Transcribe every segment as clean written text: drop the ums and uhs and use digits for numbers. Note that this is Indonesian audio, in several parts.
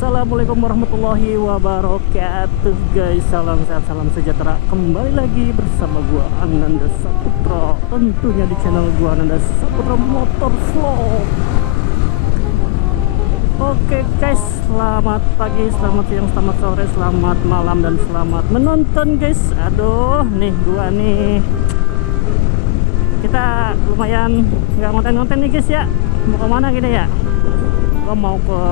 Assalamualaikum warahmatullahi wabarakatuh guys. Salam sehat, salam sejahtera. Kembali lagi bersama gua Ananda Saputra, tentunya di channel gua Ananda Saputra Motor Vlog. Oke guys, selamat pagi, selamat siang, selamat sore, selamat malam, dan selamat menonton guys. Aduh, nih gua nih, kita lumayan nggak ngonten-ngonten nih guys ya. Mau kemana kita ya? Gua mau ke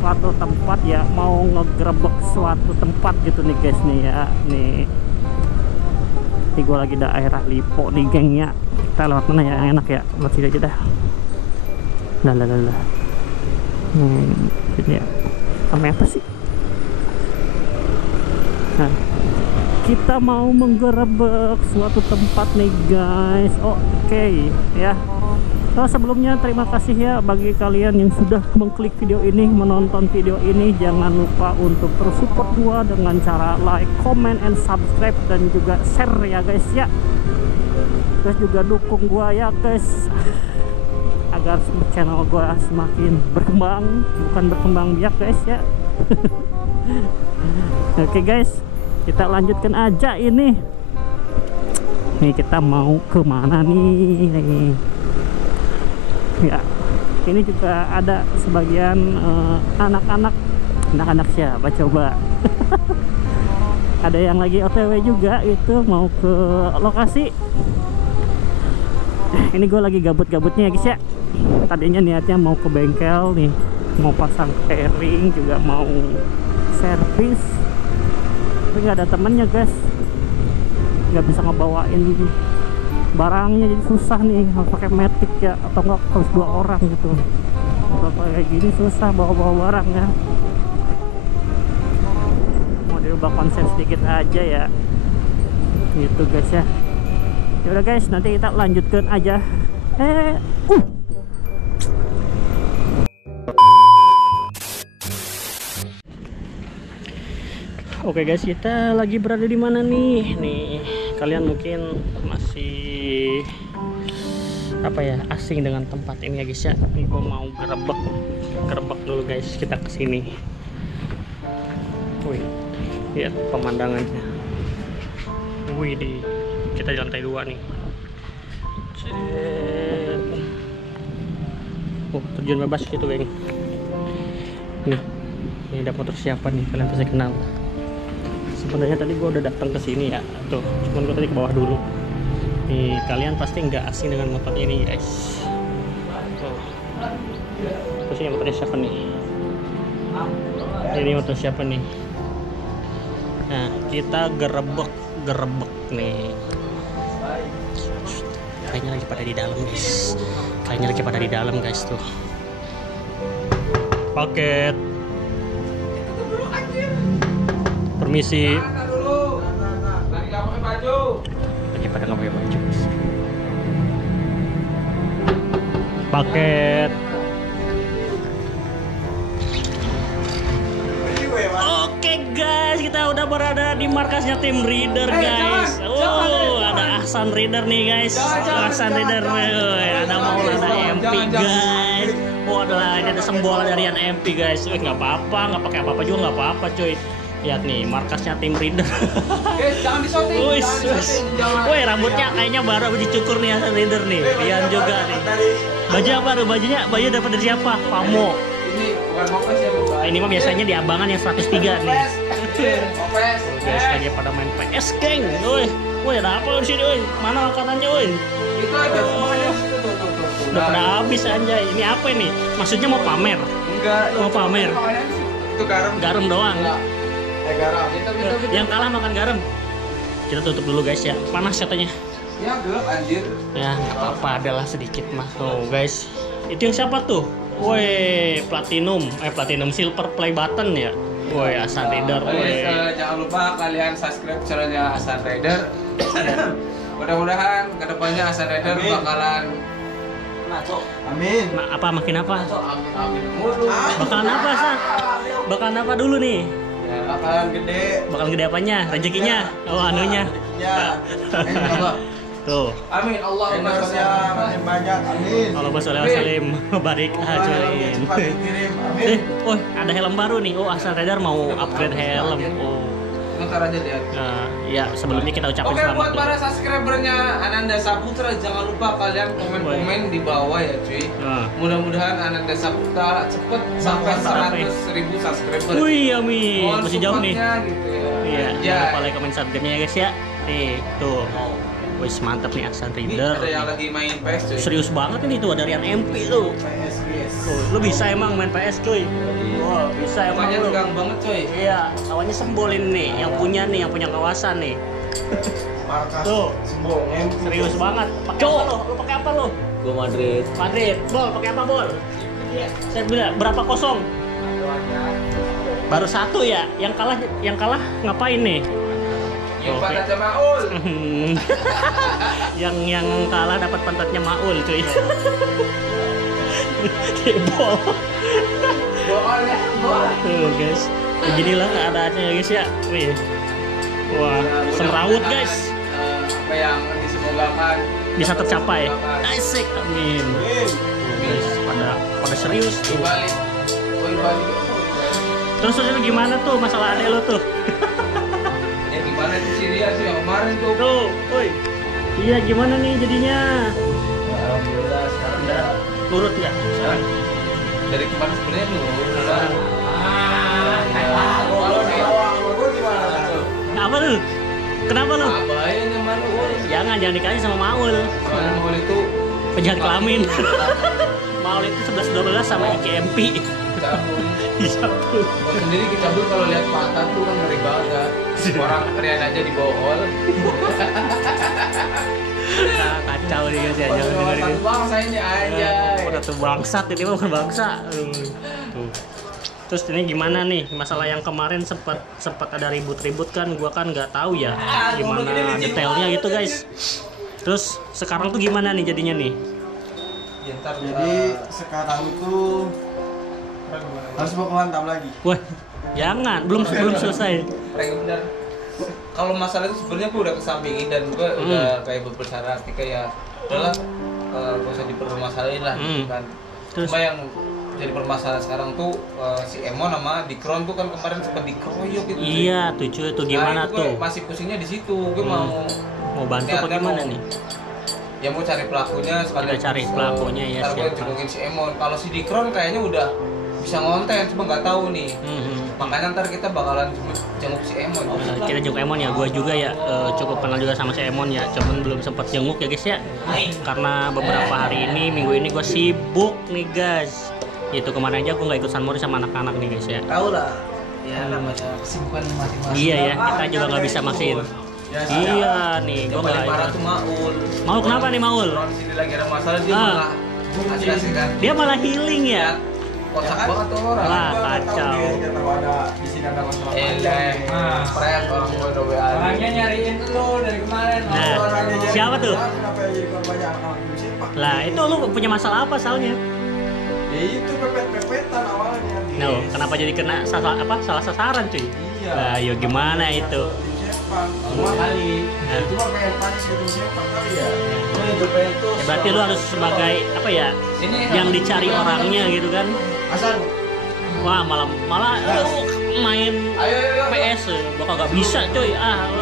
suatu tempat ya, mau ngegerebek suatu tempat gitu nih guys nih ya. Nih gue lagi daerah Lipo nih geng ya. Kita lewat mana ya yang enak ya? Lewat sini aja dah. Lah. Ini ya. Sama apa sih? Nah, kita mau menggerebek suatu tempat nih guys. Oke ya. Sebelumnya terima kasih ya bagi kalian yang sudah mengklik video ini, menonton video ini. Jangan lupa untuk terus support gua dengan cara like, comment, and subscribe, dan juga share ya guys ya. Terus juga dukung gua ya guys, agar channel gua semakin berkembang, bukan berkembang biak guys ya. Oke guys, kita lanjutkan aja ini. Nih kita mau kemana nih? Ya, ini juga ada sebagian anak-anak siapa coba. Ada yang lagi OTW juga, itu mau ke lokasi. Ini gue lagi gabut-gabutnya guys ya. Tadinya niatnya mau ke bengkel nih, mau pasang fairing, juga mau servis, tapi nggak ada temennya guys, nggak bisa ngebawain barangnya, jadi susah nih. Harus pakai matic ya, atau enggak harus 2 orang gitu. Kalau kayak gini susah bawa-bawa barang ya. Mau dirubah konsep sedikit aja ya, gitu guys ya. Ya udah guys, nanti kita lanjutkan aja. Oke guys, kita lagi berada di mana nih? Nih, kalian mungkin masih apa ya, asing dengan tempat ini ya guys ya. Ini gua mau gerebek dulu guys. Kita kesini. Wih, lihat pemandangannya. Wih, kita di lantai 2 nih. Terjun bebas gitu bang. Nih, ini ada motor siapa nih? Kalian pasti kenal. Sebenarnya tadi gue udah datang ke sini ya, tuh, cuman gue tadi ke bawah dulu. Nih, kalian pasti nggak asing dengan motor ini guys. Tuh, terus ini motornya siapa nih? Ini motor siapa nih? Nah, kita gerebek nih. Kayaknya lagi pada di dalam guys. Tuh, paket. Permisi. Lagi pada nggak pakai baju. Paket. Oke guys, kita udah berada di markasnya tim Rider guys. Ada Ahsan Rider nih guys. Ahsan Rider. Ada Maulana MP guys. Waduh, ini ada sembola dari MP guys. Nggak apa-apa, nggak pakai apa-apa juga nggak apa-apa cuy. Lihat nih, markasnya tim Rider. Guys, jangan disoting. Woi, rambutnya kayaknya baru dicukur nih Ahsan Rider nih. Lihat juga nih. Baju apa tuh? Baju dapat dari siapa? Pamo. Ini bukan Mopes ya, Bang. Ini mah biasanya di Abangan yang 103 nih. Mopes. Guys, lagi pada main PS geng. Woi, ada apa di sini, woi? Mana makanannya, woi? Itu ada semuanya tuh. Udah pada habis anjay. Ini apa ini? Maksudnya mau pamer? Enggak. Mau pamer? Itu garam. Garam doang. Enggak. Garam. Itu. Yang kalah makan garam. Kita tutup dulu guys ya. Panas katanya. Ya, gelap anjir. Ya, nggak apa-apa, adalah sedikit mah. Tuh guys, itu yang siapa tuh? Woi, platinum silver play button ya. Woi, Ahsan Rider. Jangan lupa kalian subscribe channelnya Ahsan Rider. Mudah-mudahan kedepannya Ahsan Rider bakalan amin. Apa makin apa? Amin. Bakalan apa, San? Bakalan apa dulu nih? Ya, bakalan gede. Bakalan gede apanya? Rezekinya? Oh, anunya. Ya. Tuh. Amin. Allahumma sholli Endorse-nya makin banyak, amin. Allahumma sholli ala salim. Barik ajain. Cepat dikirim, amin. Oh, ada helm baru nih. Oh, Hasan Rider mau upgrade helm. Oh. Bentar aja lihat. Ya, sebelumnya kita ucapin Oke, selamat buat dulu. para subscribernya Ananda Saputra, jangan lupa kalian komen-komen di bawah ya cuy. Mudah-mudahan Ananda Saputra cepet sampai 100.000 subscriber. Wih, amin. Mohon Masih jauh nih. supportnya gitu ya. Iya, Ya. jangan lupa like, comment, subscribe-nya ya guys ya. Nih, tuh. Wih, mantap nih Hasan Ini Rider. ada yang lagi main PS cuy. Serius banget ini tuh, ada Rian MP tuh. PS, guys. Tuh, lu bisa emang main PS cuy? Wah, bisa emang Makanya lu. tegang banget coy. Iya, awalnya sembolin nih, yang punya kawasan nih. Markas Tuh. Sembong, MP. Serius banget. Pakai apa lo? Lu pakai apa lo? Gua Madrid. Madrid. Bol, pakai apa bol? Saya bilang berapa kosong? Baru satu ya. Yang kalah ngapain nih? Yang Oke. pada Maul. yang kalah dapat pantatnya Maul cuy. Bol. Boleh, boleh. Tuh guys. Beginilah keadaannya ya guys ya. Wih. Wah, semrawut guys. Apa yang disemogakan Bisa tercapai. disemogakan. Asik, amin. Amin. Tuh, guys, pada serius tuh. Dibalik. Dibalik. Terus lu gimana tuh masalah adek lo tuh? Ya gimana tuh si Ria sih yang kemarin tuh? Tuh, woi. Iya, gimana nih jadinya? Alhamdulillah sekarang Udah nurut nggak sekarang? Dari kemarin sebenarnya tuh. Kalau di awal gue gimana tuh? Apa lu? Kenapa lu? Abayanya mana Ul? Jangan dikasih sama Maul. Soalnya Maul itu Penjahat kelamin. Maul itu 11-12 sama IKMP. cabul. Iya tuh. Gua sendiri kecabul kalau lihat patah tuh kan ngeri banget. Orang Rian aja dibohol. Nah, kacau nih guys ya, jangan dengerin. Satu bangsa ini aja. Udah tuh bangsat, ini mah bukan bangsa. Tuh. Terus ini gimana nih masalah yang kemarin sempat ada ribut-ribut kan, gua kan nggak tahu ya gimana detailnya gitu guys. Terus sekarang tuh gimana nih jadinya nih? Ya, ntar, Jadi sekarang itu harus baku hantam lagi. Wah, jangan, belum selesai. mereka benar. Kalau masalah itu sebenarnya gue udah kesampingin dan gue udah kayak berbicara kayak udahlah gak usah dipermasalahin lah gitu kan. Terus? Cuma yang jadi permasalahan sekarang tuh si Emon sama Dikron tuh kan kemarin sempat dikeroyok gitu. Iya, tuh cuy, tuh gimana itu tuh? gue masih pusingnya di situ. Gue mau Bantu apa niatnya gimana mau- nih? Ya mau cari pelakunya sekalian. Kita cari pelakunya, ya, Ntar gue siapa? jengungin si Emon. Kalau si Dikron kayaknya udah bisa ngonten, cuma nggak tahu nih. Makanya ntar kita bakalan jenguk si Emon. Kita jenguk Emon ya, gua juga ya cukup kenal juga sama si Emon ya, cuman belum sempat jenguk ya guys ya, karena beberapa hari ini minggu ini gua sibuk nih guys. Itu kemarin aja gua nggak ikut Sunmori sama anak-anak nih guys ya. Tahu lah. Ya namanya kesibukan masing-masing. Iya ya, kita juga nggak bisa maksin. Iya nih, gua Yang paling nggak parah ikut. tuh Maul. Maul kenapa nih Maul? Orang sini lagi ada masalah dia Ah. malah asik-asik kan. Dia malah healing ya. Kocak banget tuh orang. Lah, Gua nggak tahu kacau. dia, nggak tahu ada di sini ada masalah panjang. Friend orang gue udah WA. Orangnya nyariin lu dari kemarin. Nah, Orangnya jadi siapa tuh? korban, kenapa ya jadi korbannya anak sepak? Lah itu lu punya masalah apa soalnya? Ya itu pepet-pepetan awalnya. No, kenapa jadi kena salah sasaran cuy? Iya. Nah, yuk gimana itu? Tim sepak. Cuma kali. Nah. Itu mah pengen panis ke tim sepak kali ya. Ya, berarti lu harus sebagai apa ya? Yang dicari orangnya gitu kan? Hasan, Wah malam malah lu main Ayo. PS gua kagak bisa cuy.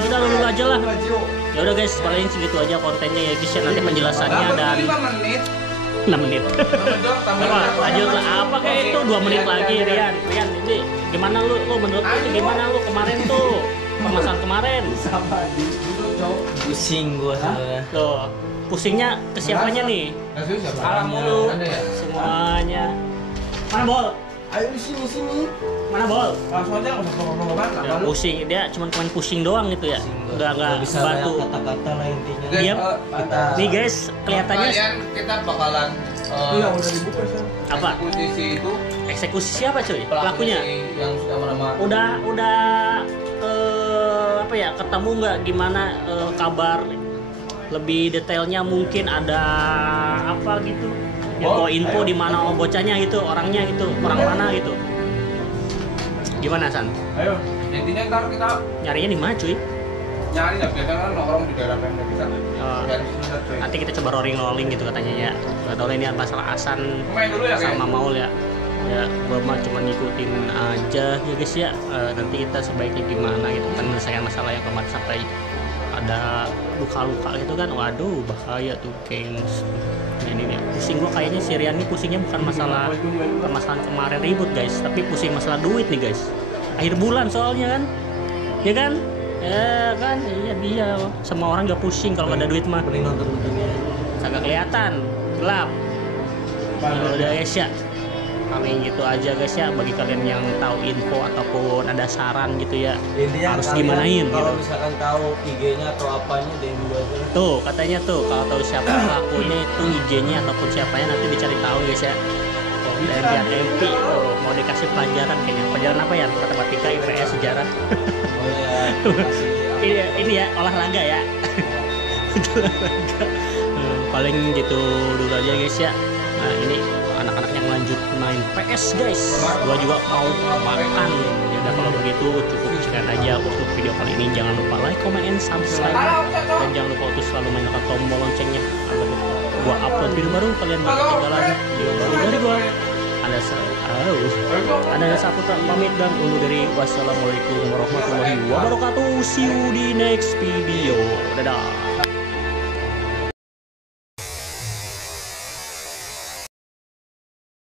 Udah lu aja lah. Ya udah guys, paling segitu aja kontennya ya guys ya, nanti penjelasannya dan 5 menit. 6 menit. Apa? Lanjut lah apa kayak itu 2 menit lagi Rian. Rian ini gimana lu menurut lu tuh gimana lu kemarin tuh? Permasalahan kemarin. Pusing gua sebenarnya. Tuh, pusingnya ke siapanya nih? Alam mulu. Ada ya? Semuanya. Mana bol? ayo di sini. Mana bol? Langsung aja nggak usah ngomong-ngomong Ya, pusing, dia cuma pusing doang gitu ya. Udah nggak bisa bantu. banyak kata-kata lah intinya. Diam. Kita Nih guys, kelihatannya Kalian kita bakalan iya udah dibuka sih. apa? eksekusi itu Eksekusi siapa cuy? Pelakunya? yang sudah menemani. Udah apa ya? Ketemu nggak gimana kabar? Lebih detailnya mungkin ada apa gitu? Info di mana bocahnya gitu, orangnya gitu, orang mana gitu. Gimana San? Ayo. Intinya ntar kita Nyarinya di mana cuy? nyari nggak biasa kan nongkrong di daerah Pemda kita. Oh. Dari sini coy. Nanti kita coba rolling gitu katanya ya. Gak tau lah ini masalah Asan Main dulu ya sama kayak. Maul ya. Ya gua mah cuma ngikutin aja ya guys ya. Nanti kita sebaiknya gimana gitu kan menyelesaikan masalah yang kemarin sampai ada luka-luka gitu kan. Waduh bahaya tuh gengs. Nah, ini nih pusing gua kayaknya si Rian ini pusingnya bukan masalah permasalahan kemarin ribut guys, tapi pusing masalah duit nih guys. Akhir bulan soalnya kan. Ya kan? Ya kan, iya dia. Semua orang gak pusing kalau gak ada duit mah. Mending nonton ujungnya. Kagak kelihatan, gelap. Ya udah guys ya. Paling gitu aja guys ya. Bagi kalian yang tahu info ataupun ada saran gitu ya, Intinya harus kalian gimanain kalau gitu. misalkan tahu IG-nya atau apanya DM dulu aja. Tuh katanya tuh kalau tahu siapa pelakunya itu IG-nya ataupun siapanya nanti dicari tahu guys ya. Dan biar MP tuh mau dikasih pelajaran kayaknya. Pelajaran apa ya? Matematika, IPS, sejarah. Oh ya, Ini ya olahraga ya. Olahraga. Paling gitu dulu aja guys ya. Nah ini anak-anak yang lanjut main PS guys. Gua juga mau makan. Ya udah kalau begitu cukup sekian aja untuk video kali ini. Jangan lupa like, comment, and subscribe. Dan jangan lupa untuk selalu mainkan tombol loncengnya agar gua upload video baru kalian gak ketinggalan video baru dari gua. Anda Saputra pamit dan undur diri. Wassalamualaikum warahmatullahi wabarakatuh. See you di next video. Dadah.